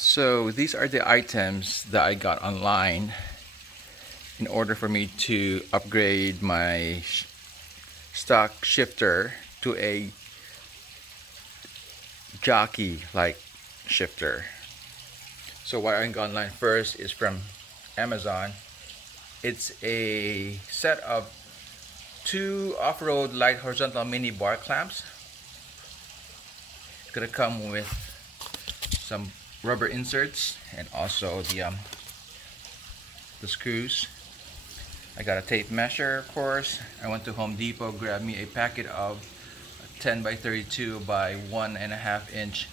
So these are the items that I got online in order for me to upgrade my stock shifter to a jockey like shifter. So what I got online first is from Amazon. It's a set of two off-road light horizontal mini bar clamps. It's gonna come with some rubber inserts and also the screws. I got a tape measure, of course. I went to Home Depot, grabbed me a packet of 10 by 32 by 1.5 inch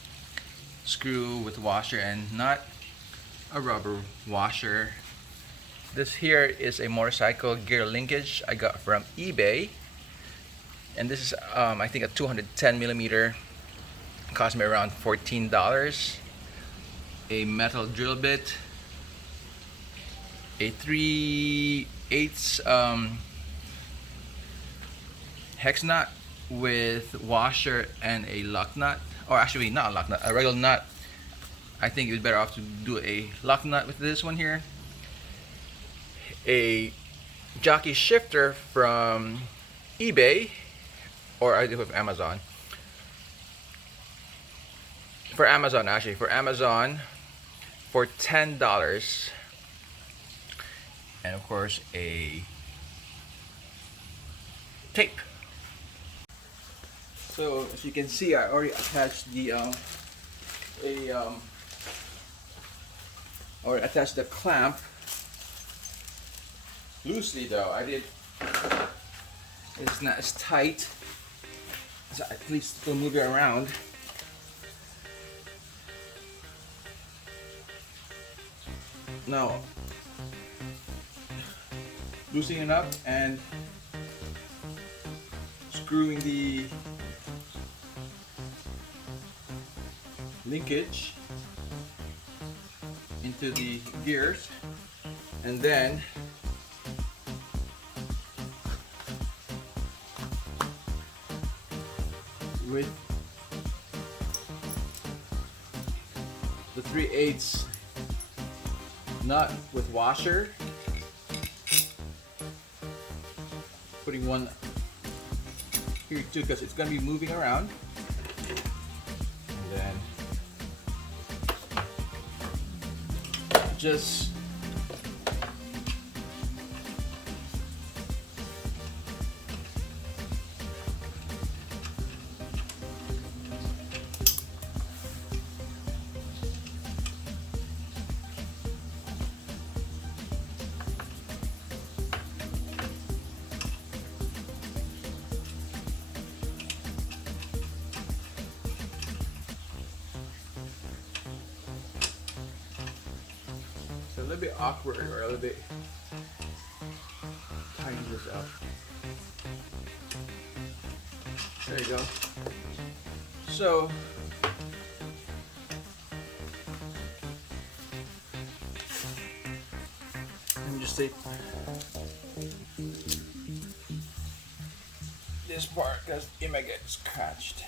screw with washer and nut, a rubber washer. This here is a motorcycle gear linkage I got from eBay, and this is I think a 210 millimeter. Cost me around $14. A metal drill bit, a 3/8 hex nut with washer and a lock nut, or actually not a lock nut, a regular nut. I think you'd better off to do a lock nut with this one here. A jockey shifter from eBay, or I do with Amazon. For Amazon, actually, for Amazon for $10. And of course a tape. So as you can see, I already attached the the clamp loosely though. I did. It's not as tight, so at least still move it around. Now loosening it up and screwing the linkage into the gears, and then with the 3/8 nut with washer, putting one here too because it's going to be moving around, and then just a little bit awkward, or a little bit tighten this up. There you go. So let me just take this part because it might get scratched.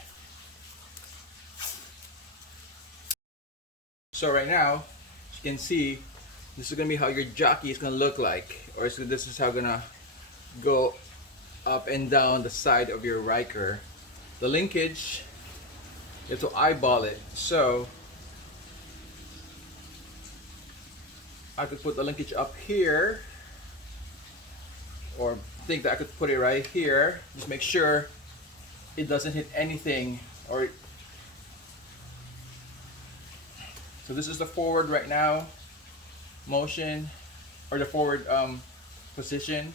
So right now, as you can see, this is going to be how your jockey is going to look like, or so this is how going to go up and down the side of your ryker. The linkage, you have to eyeball it. So I could put the linkage up here, or think that I could put it right here. Just make sure it doesn't hit anything, or so this is the forward right now motion, or the forward position,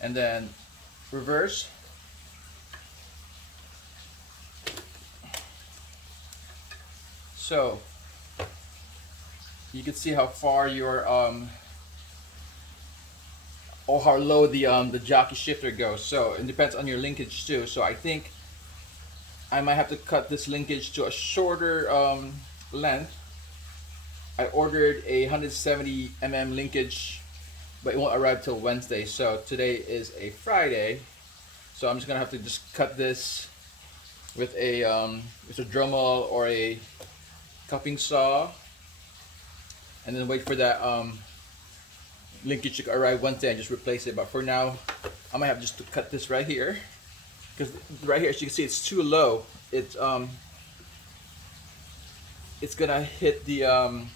and then reverse. So you can see how far your or how low the jockey shifter goes. So it depends on your linkage too. So I think I might have to cut this linkage to a shorter length. I ordered a 170 mm linkage, but it won't arrive till Wednesday. So today is a Friday, so I'm just gonna have to just cut this with a Dremel or a cupping saw, and then wait for that linkage to arrive once and just replace it. But for now, I might have just to cut this right here, because right here, as you can see, it's too low. It's gonna hit the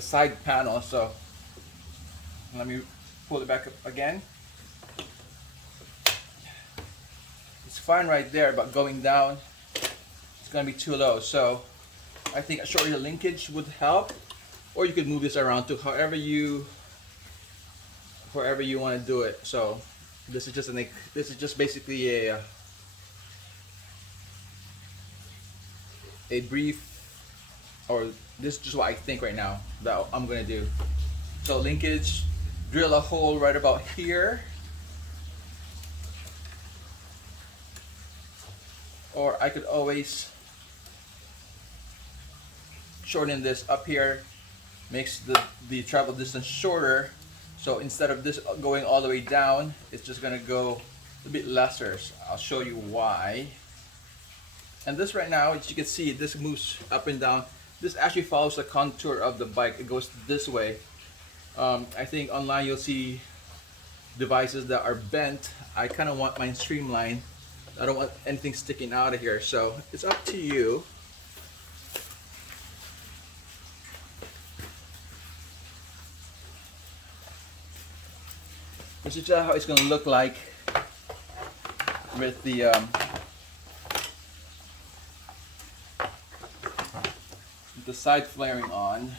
side panel. So let me pull it back up again. It's fine right there, but going down, it's gonna be too low. So I think a shorter linkage would help, or you could move this around to however you want to do it. So this is just basically a brief, or this is just what I think right now that I'm gonna do. So linkage, drill a hole right about here, or I could always shorten this up here, makes the travel distance shorter. So instead of this going all the way down, it's just gonna go a bit lesser. So I'll show you why. And this right now, as you can see, this moves up and down. This actually follows the contour of the bike. It goes this way. I think online you'll see devices that are bent. I kind of want mine streamlined. I don't want anything sticking out of here. So it's up to you. This is just how it's going to look like with the side flaring on.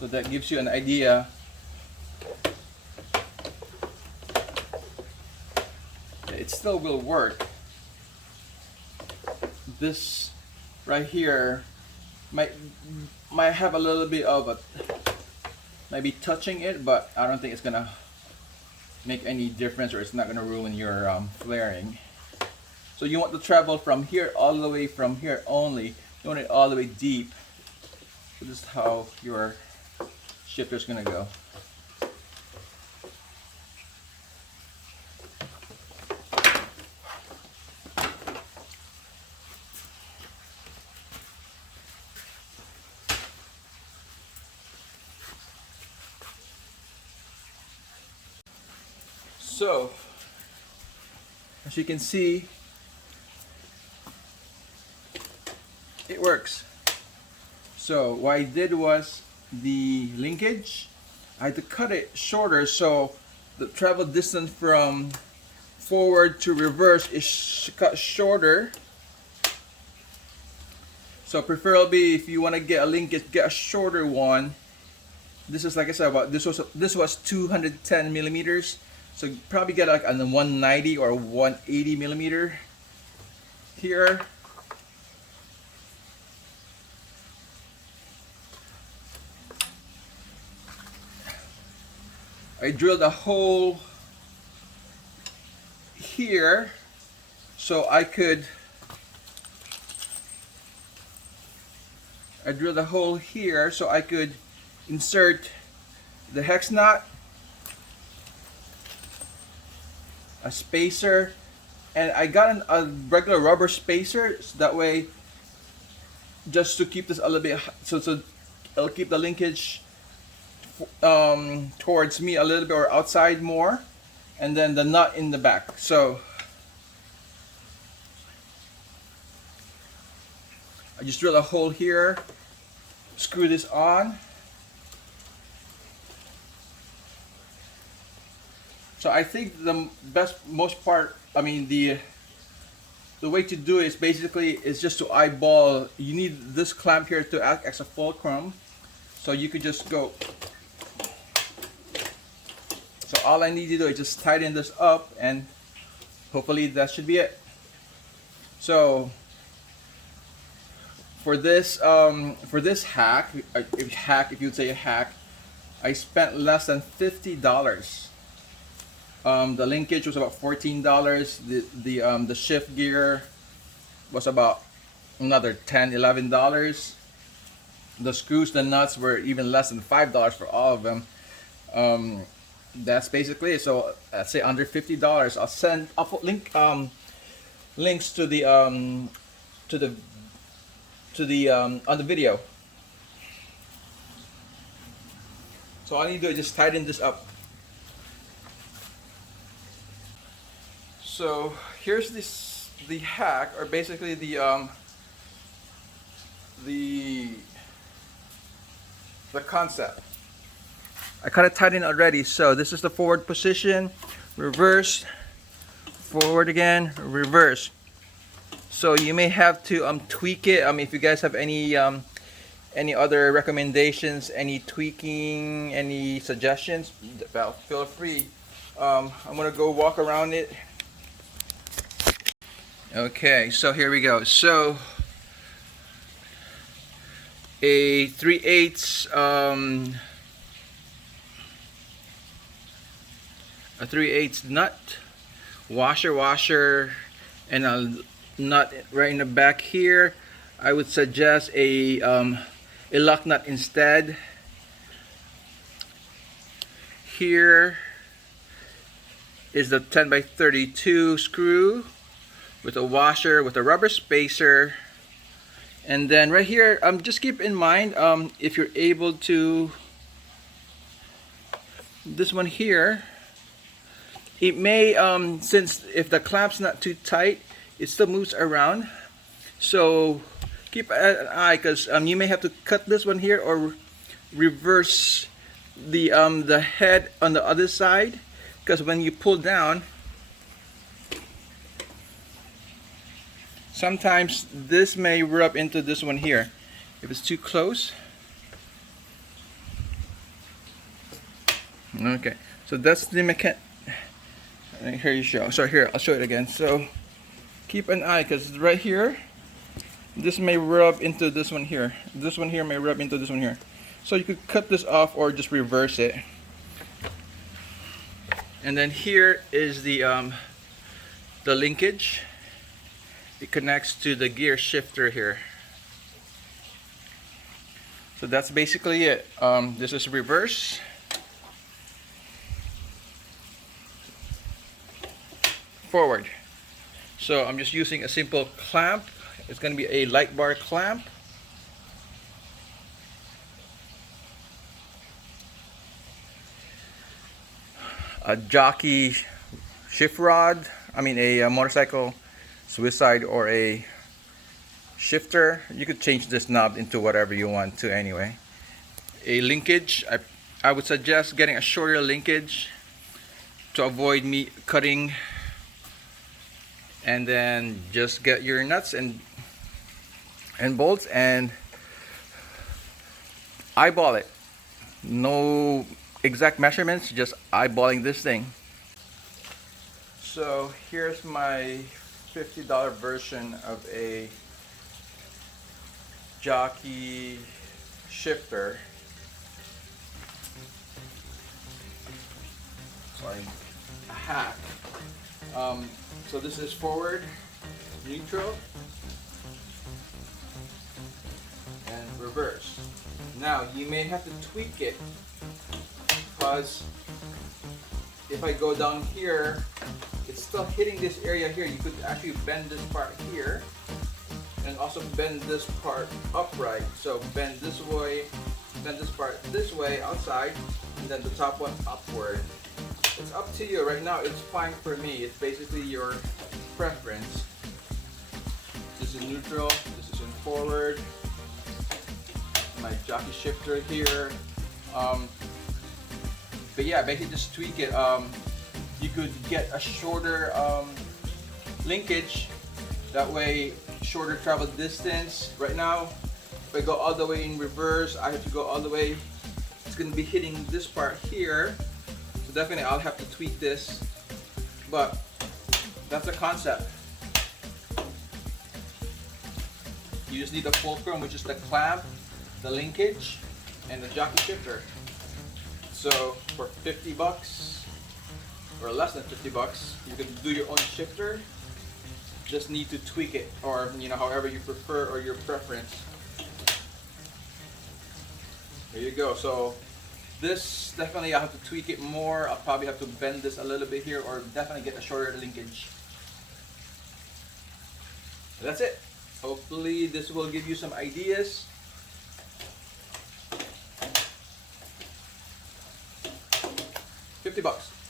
So that gives you an idea. It still will work. This right here might have a little bit of a, maybe touching it, but I don't think it's gonna make any difference, or it's not gonna ruin your flaring. So you want to travel from here all the way, from here only. You want it all the way deep. So this is how your shifter is gonna go. So, as you can see, it works. So what I did was the linkage, I had to cut it shorter so the travel distance from forward to reverse is cut shorter. So preferably, if you want to get a linkage, get a shorter one. This is, like I said, this was 210 millimeters. So you probably get like a 190 or 180 millimeter here. I drilled a hole here so I drilled a hole here so I could insert the hex nut, a spacer, and I got a regular rubber spacer, so that way, just to keep this a little bit, so it'll keep the linkage towards me a little bit, or outside more, and then the nut in the back. So I just drill a hole here, screw this on. So I think the way to do it is basically just to eyeball. You need this clamp here to act as a fulcrum. So you could just go. So all I need to do is just tighten this up, and hopefully that should be it. So for this hack, if you'd say a hack, I spent less than $50. The linkage was about $14. The shift gear was about another $10, $11. The screws, the nuts were even less than $5 for all of them. that's basically it. So I'd say under $50. I'll put links to to the the on the video. So all I need to do is just tighten this up. So here's the hack, or basically the concept. I kind of tightened already. So this is the forward position, reverse, forward again, reverse. So you may have to tweak it. If you guys have any other recommendations, any tweaking, any suggestions, well, feel free. I'm gonna go walk around it. Okay, so here we go. So a 3/8 a 3/8 nut, washer, and a nut right in the back here. I would suggest a lock nut instead. Here is the 10x32 screw with a washer with a rubber spacer, and then right here, just keep in mind, if you're able to, this one here, it may since if the clamp's not too tight, it still moves around. So keep an eye, because you may have to cut this one here or reverse the head on the other side, because when you pull down, sometimes this may rub into this one here if it's too close. Okay, so that's the here you show. So here, I'll show it again. So keep an eye, because right here, this may rub into this one here. This one here may rub into this one here. So you could cut this off or just reverse it. And then here is the linkage. It connects to the gear shifter here. So that's basically it. This is reverse. Forward. So I'm just using a simple clamp. It's going to be a light bar clamp. A jockey shift rod. A motorcycle suicide or a shifter. You could change this knob into whatever you want to anyway. A linkage. I would suggest getting a shorter linkage to avoid me cutting. And then just get your nuts and bolts and eyeball it. No exact measurements, just eyeballing this thing. So here's my $50 version of a jockey shifter. Sorry, a hack. So this is forward, neutral, and reverse. Now you may have to tweak it, because if I go down here, it's still hitting this area here. You could actually bend this part here and also bend this part upright. So bend this way, bend this part this way outside, and then the top one upward. It's up to you. Right now it's fine for me. It's basically your preference. This is neutral, this is in forward. My jockey shifter here. But yeah, basically just tweak it. You could get a shorter linkage, that way shorter travel distance. Right now, if I go all the way in reverse, I have to go all the way. It's going to be hitting this part here. So definitely I'll have to tweak this, but that's the concept. You just need the fulcrum, which is the clamp, the linkage, and the jockey shifter. So for 50 bucks or less than 50 bucks, you can do your own shifter. Just need to tweak it, or however you prefer, or your preference. There you go. So This definitely I have to tweak it more. I'll probably have to bend this a little bit here, or definitely get a shorter linkage. That's it. Hopefully this will give you some ideas. $50.